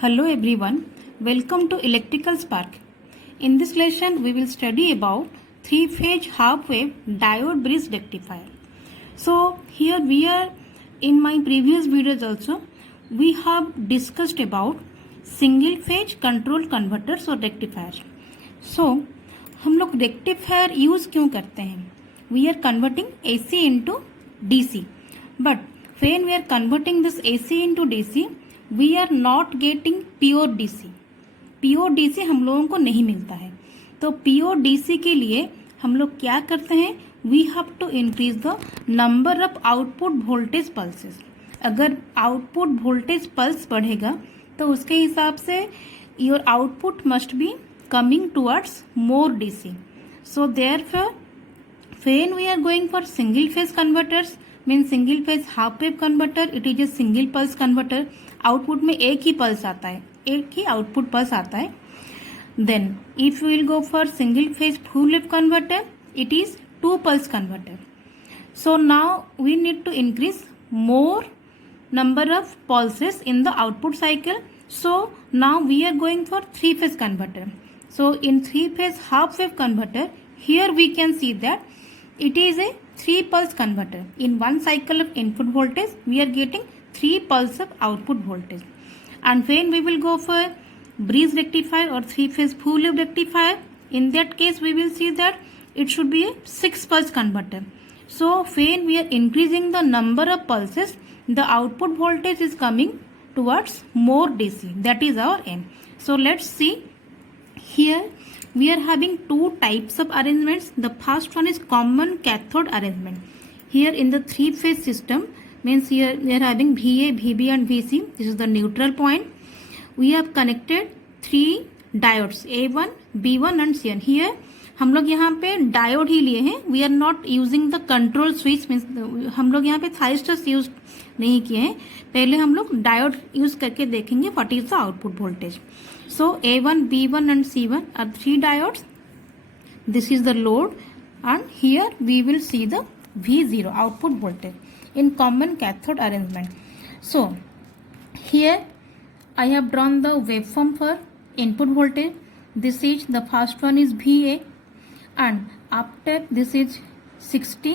Hello everyone, welcome to Electrical Spark. In this lesson, we will study about three-phase half-wave diode bridge rectifier. So here we are, in my previous videos also, we have discussed about single-phase control converters or rectifiers. So हम लोग rectifier use क्यों करते हैं? We are converting AC into DC. But when we are converting this AC into DC, we are not getting pure DC. Pure DC हम लोगों को नहीं मिलता है. तो प्योर डीसी के लिए हम लोग क्या करते हैं? We have to increase the number of output voltage pulses. अगर आउटपुट वोल्टेज पल्स बढ़ेगा तो उसके हिसाब से your output must be coming towards more DC. So therefore, when we are going for single phase converters, means single phase half wave converter, it is a single pulse converter. Output में एक ही pulse आता है, एक ही output pulse आता है. Then if you will go for single phase full wave converter, it is two pulse converter. So now we need to increase more number of pulses in the output cycle. So now we are going for three phase converter. So in three phase half wave converter, here we can see that it is a three pulse converter. In one cycle of input voltage, we are getting three pulse of output voltage. And when we will go for bridge rectifier or three phase full wave rectifier, in that case we will see that it should be a six pulse converter. So when we are increasing the number of pulses, the output voltage is coming towards more DC. That is our aim. So let's see. Here we are having two types of arrangements. The first one is common cathode arrangement. Here in the three phase system, means here we are having VA, VB and VC. This is the neutral point. We have connected three diodes A1, B1 and C1. Here हम लोग यहाँ पे diode ही लिए हैं. We are not using the control switch, means हम लोग यहाँ पे थाइस्टर्स यूज नहीं किए हैं. पहले हम लोग डायोड यूज करके देखेंगे what is the output voltage. So A1, B1 and C1 are three diodes. This is the load and here we will see the V0 output voltage in common cathode arrangement. So here I have drawn the waveform for input voltage. This is the first one is VA, and after this is 60,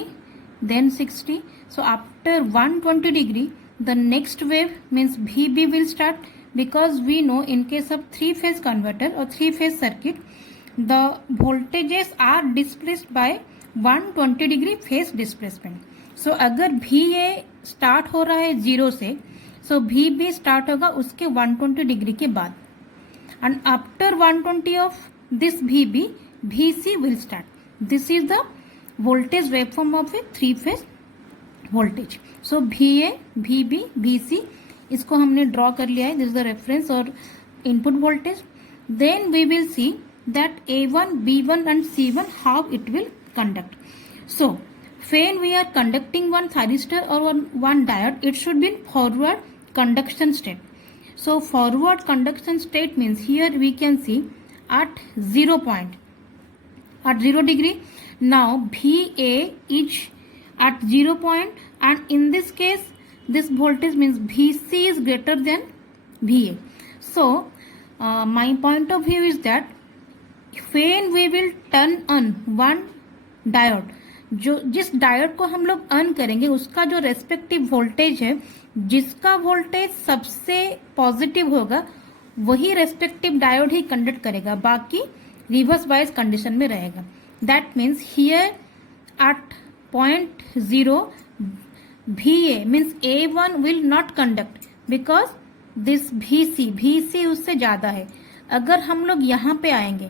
then 60. So after 120 degree, the next wave means VB will start, because we know in case of three phase converter or three phase circuit, the voltages are displaced by 120 degree phase displacement. सो अगर VA start हो रहा है zero से, सो VB start होगा उसके 120 degree के बाद. And after 120 of this VB, VC will start. This is the voltage waveform of a three phase voltage. So VA, VB, VC इसको हमने ड्रॉ कर लिया है. दिस इज द रेफरेंस और input voltage. Then we will see that A1, B1 and C1 how it will conduct. So when we are conducting one thyristor or one diode, it should be in forward conduction state. So forward conduction state means here we can see at 0 point, at 0 degree. Now VA is at 0 point, and in this case this voltage means VC is greater than VA. So my point of view is that when we will turn on one diode, जो जिस diode को हम लोग on करेंगे उसका जो respective voltage है, जिसका वोल्टेज सबसे पॉजिटिव होगा वही रेस्पेक्टिव डायोड ही कंडक्ट करेगा, बाकी रिवर्स बायस कंडीशन में रहेगा. That means here eight point 0 VA means A1 will not conduct because this VC उससे ज्यादा है. अगर हम लोग यहाँ पे आएंगे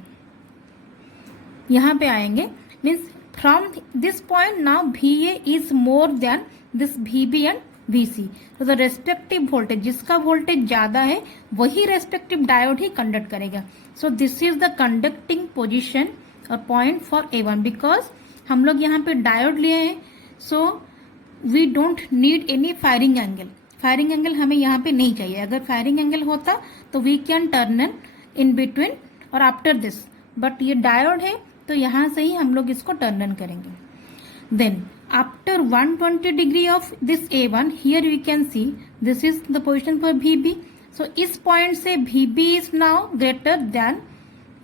means from this point now VA is more than this VB and VC. So the respective voltage, जिसका वोल्टेज ज्यादा है वही respective डायोड ही कंडक्ट करेगा. So this is the conducting position or point for A1. because हम लोग यहाँ पे diode लिए हैं, so we don't need any firing angle. Firing angle हमें यहाँ पे नहीं चाहिए. अगर फायरिंग एंगल होता तो we can turn in between और after this, but ये डायोड है तो यहाँ से ही हम लोग इसको टर्न ऑन करेंगे. Then after 120 degree of this A1, here we can see this is the position for VB so इस पॉइंट से VB is now greater than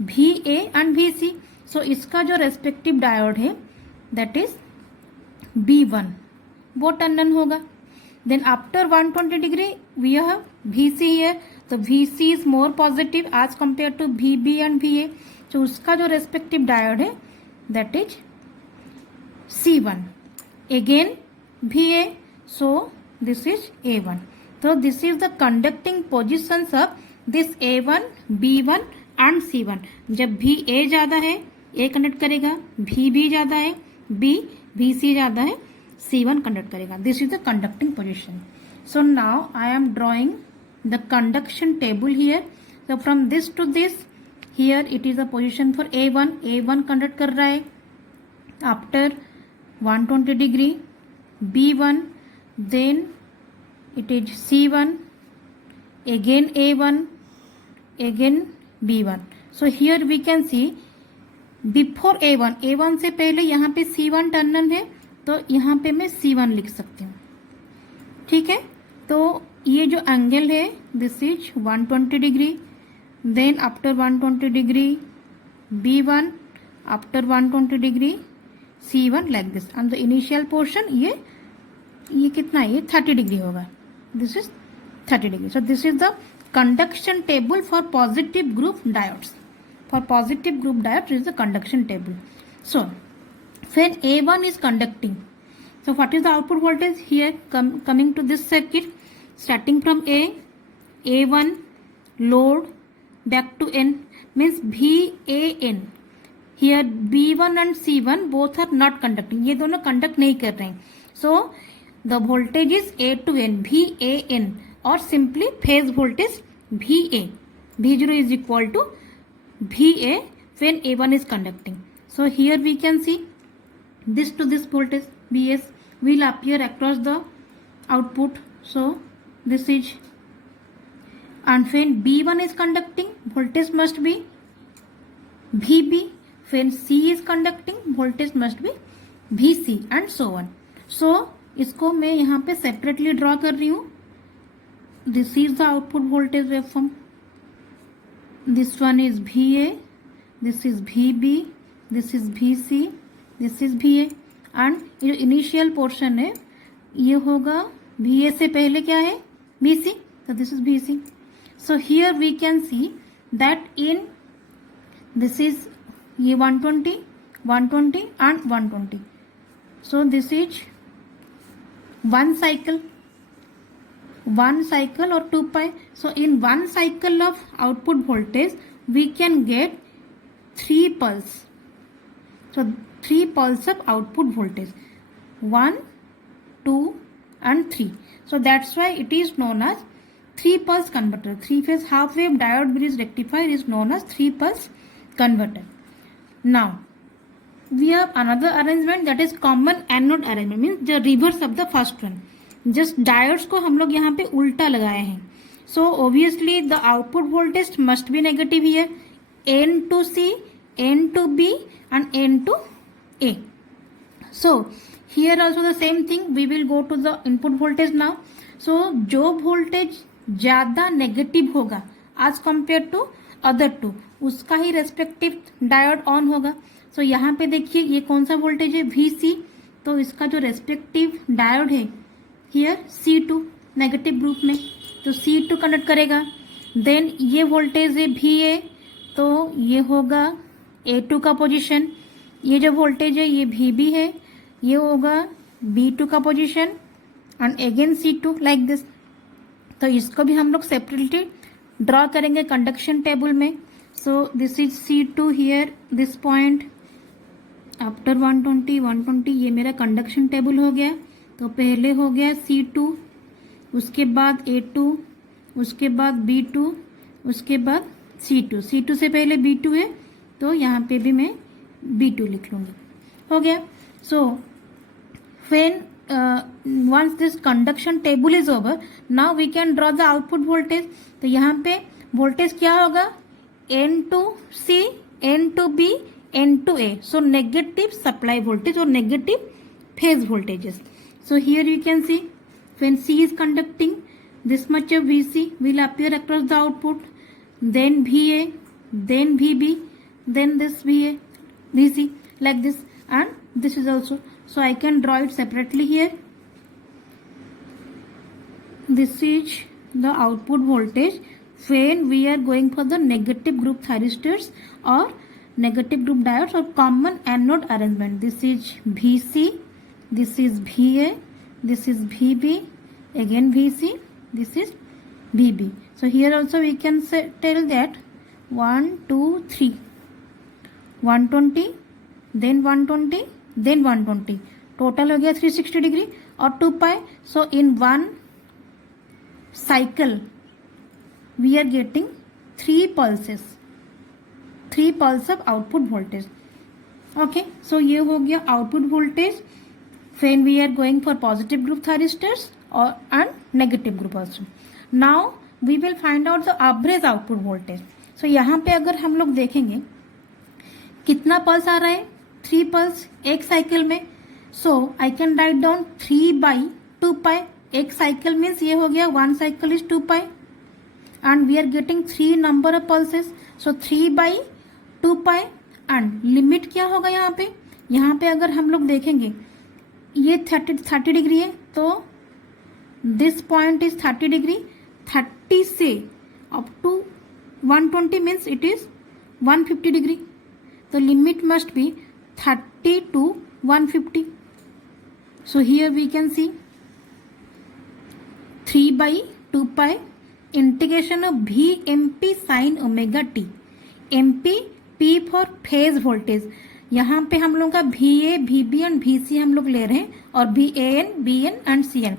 VA and VC. So इसका जो रेस्पेक्टिव डायोड है that is B1, वो turn होगा. Then after 120 degree we have VC here. तो VC is more positive as compare to VB and VA. तो उसका जो respective diode है that is C1. Again VA. So this is A1. So this is the conducting positions of this A1, B1 and C1. जब VA ज्यादा है A conduct करेगा, VB ज्यादा है VC ज्यादा है C1 कंडक्ट करेगा. This is the conducting position. So now I am drawing the conduction table here. So from this to this, here it is the position for A1. A1 conduct कर रहा है after 120 degree. B1, then it is C1, again A1, again B1. So here we can see before A1 से पहले यहाँ पे C1 टर्नन है, तो यहाँ पे मैं C1 लिख सकती हूँ. ठीक है, तो ये जो एंगल है this is 120 degree. Then after 120 degree B1, after 120 degree C1 like this. And the initial portion ये कितना है, ये 30 डिग्री होगा. This is 30 degree. So this is the conduction table for positive group diodes. For positive group diodes is the conduction table. So when A1 is conducting, so what is the output voltage here coming to this circuit, starting from A1 load back to N means VAN. Here B1 and C1 both are not conducting. ये दोनों conduct नहीं कर रहे हैं. So the voltage is A to N, VAN, or simply phase voltage VA. V0 is equal to VA when A1 is conducting. So here we can see this to this voltage VS will appear across the output. So this is, and when B1 is conducting, voltage must be VB. When C is conducting, voltage must be VC and so on. So इसको मैं यहाँ पे separately draw कर रही हूँ. This is the output voltage waveform. This one is VA, this is VB, this is VC, this is VA. And ये initial portion है ये होगा VA से पहले क्या है VC. तो this is VC. So here we can see that in this is ये 120, 120 and 120. So this is one cycle or 2 pi. So in one cycle of output voltage we can get 3 pulse. So 3 pulse of output voltage, 1, 2 and 3. So that's why it is known as 3 pulse converter. 3 phase half wave diode bridge rectifier is known as 3 pulse converter. Now we have another arrangement that is common anode arrangement, means the reverse of the first one. Just diodes को हम लोग यहाँ पे उल्टा लगाए हैं. So obviously the output voltage must be negative here. N to C, N to B and N to A. So here also the same thing. We will go to the input voltage now. So जो voltage ज़्यादा negative होगा as compared to other two, उसका ही respective diode on होगा. सो यहाँ पे देखिए ये कौन सा वोल्टेज है VC. तो इसका जो रेस्पेक्टिव डायोड है हियर C2 नेगेटिव ग्रुप में, तो C2 कंडक्ट करेगा. देन ये वोल्टेज है VA, तो ये होगा A2 का पोजीशन. ये जो वोल्टेज है ये VB है, ये होगा B2 का position and again C2 like this. तो इसको भी हम लोग सेपरेटली ड्रॉ करेंगे कंडक्शन टेबल में. सो this is C2 here this point. After 120, 120 ये मेरा कंडक्शन टेबल हो गया. तो पहले हो गया C2, उसके बाद A2, उसके बाद B2, उसके बाद C2. C2 से पहले B2 है तो यहाँ पे भी मैं B2 लिख लूँगी. हो गया. So when once this conduction table is over, now we can draw the output voltage. तो यहाँ पे वोल्टेज क्या होगा, N to C, N to B, N to A. So negative supply voltage or negative phase voltages. So here you can see when C is conducting, this much of VC will appear across the output, then VA, then VB, then this VA, VC, like this, and this is also. So I can draw it separately here. This is the output voltage when we are going for the negative group thyristors or negative group diodes or common anode arrangement. This is VC, this is VA, this is VB, again VC, this is VB. So here also we can tell that 1, 2, 3, 120, then 120, then 120. Total हो गया 360 degree और 2 pi. So in one cycle we are getting 3 pulses, 3 pulse of output voltage. Okay, so ये हो गया output voltage when we are going for positive group thyristors or and negative group also. Now we will find out the average output voltage. So यहाँ पे अगर हम लोग देखेंगे कितना पल्स आ रहा है, 3 पल्स एक साइकिल में. So I can write down 3/2 pi. एक साइकिल मीन्स ये हो गया 1 cycle is 2 pi and we are getting 3 number of pulses. So 3/2 pi and limit क्या होगा यहाँ पे. यहाँ पे अगर हम लोग देखेंगे ये 30 डिग्री है तो दिस पॉइंट इज 30 डिग्री. 30 से up to 120 means it is 150 degree. तो limit must be 30 to 150. So here we can see 3/2 pi integration of VMP sin omega t. MP P for phase voltage. यहाँ पे हम लोग का VA, VB and VC हम लोग ले रहे हैं और VAN, BN and CN.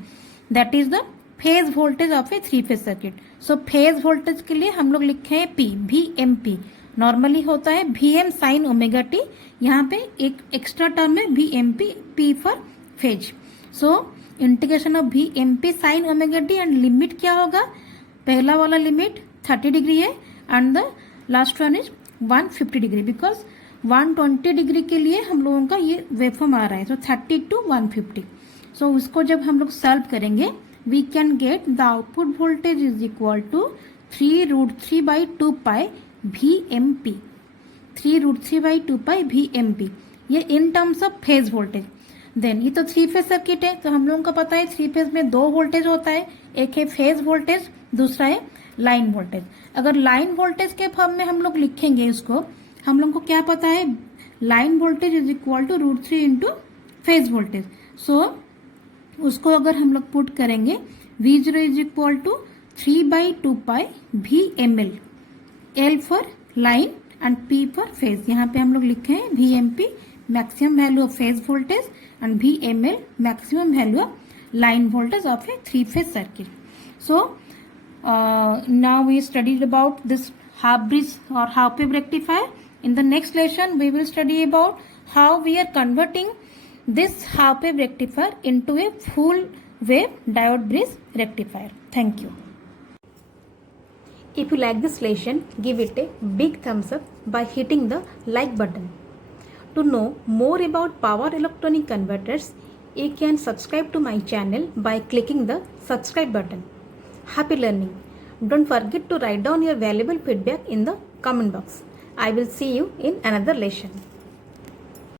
That is the phase voltage of a 3 phase circuit. So phase voltage के लिए हम लोग लिखे हैं P, VMP. नॉर्मली होता है VM साइन ओमेगा टी. यहाँ पे एक एक्स्ट्रा टर्म है VMP, P for phase. So integration of VMP sine omega T and limit क्या होगा. पहला वाला लिमिट 30 डिग्री है and the last one is 150 degree because 120 degree के लिए हम लोगों का ये वेवफॉर्म आ रहा है. सो 30 to 150. सो उसको जब हम लोग सॉल्व करेंगे we can get the output voltage is equal to 3√3/2 pi VMP. 3√3/2 pi VMP. ये in terms of phase voltage. Then ये तो 3 फेज सर्किट है तो हम लोगों को पता है 3 फेज में 2 वोल्टेज होता है. एक है फेज वोल्टेज, दूसरा है लाइन वोल्टेज. अगर लाइन वोल्टेज के फॉर्म में हम लोग लिखेंगे इसको, हम लोग को क्या पता है line voltage is equal to √3 into phase voltage. So उसको अगर हम लोग पुट करेंगे V0 is equal to 3/2 pi VML. L for line and P for phase. यहाँ पे हम लोग लिखे हैं VMP maximum value of phase voltage and VML maximum value of line voltage of a 3 phase circuit. So now we studied about this half bridge or half wave rectifier. In the next lesson we will study about how we are converting this half wave rectifier into a full wave diode bridge rectifier. Thank you. If you like this lesson, give it a big thumbs up by hitting the like button. To know more about power electronic converters, you can subscribe to my channel by clicking the subscribe button. Happy learning. Don't forget to write down your valuable feedback in the comment box. I will see you in another lesson.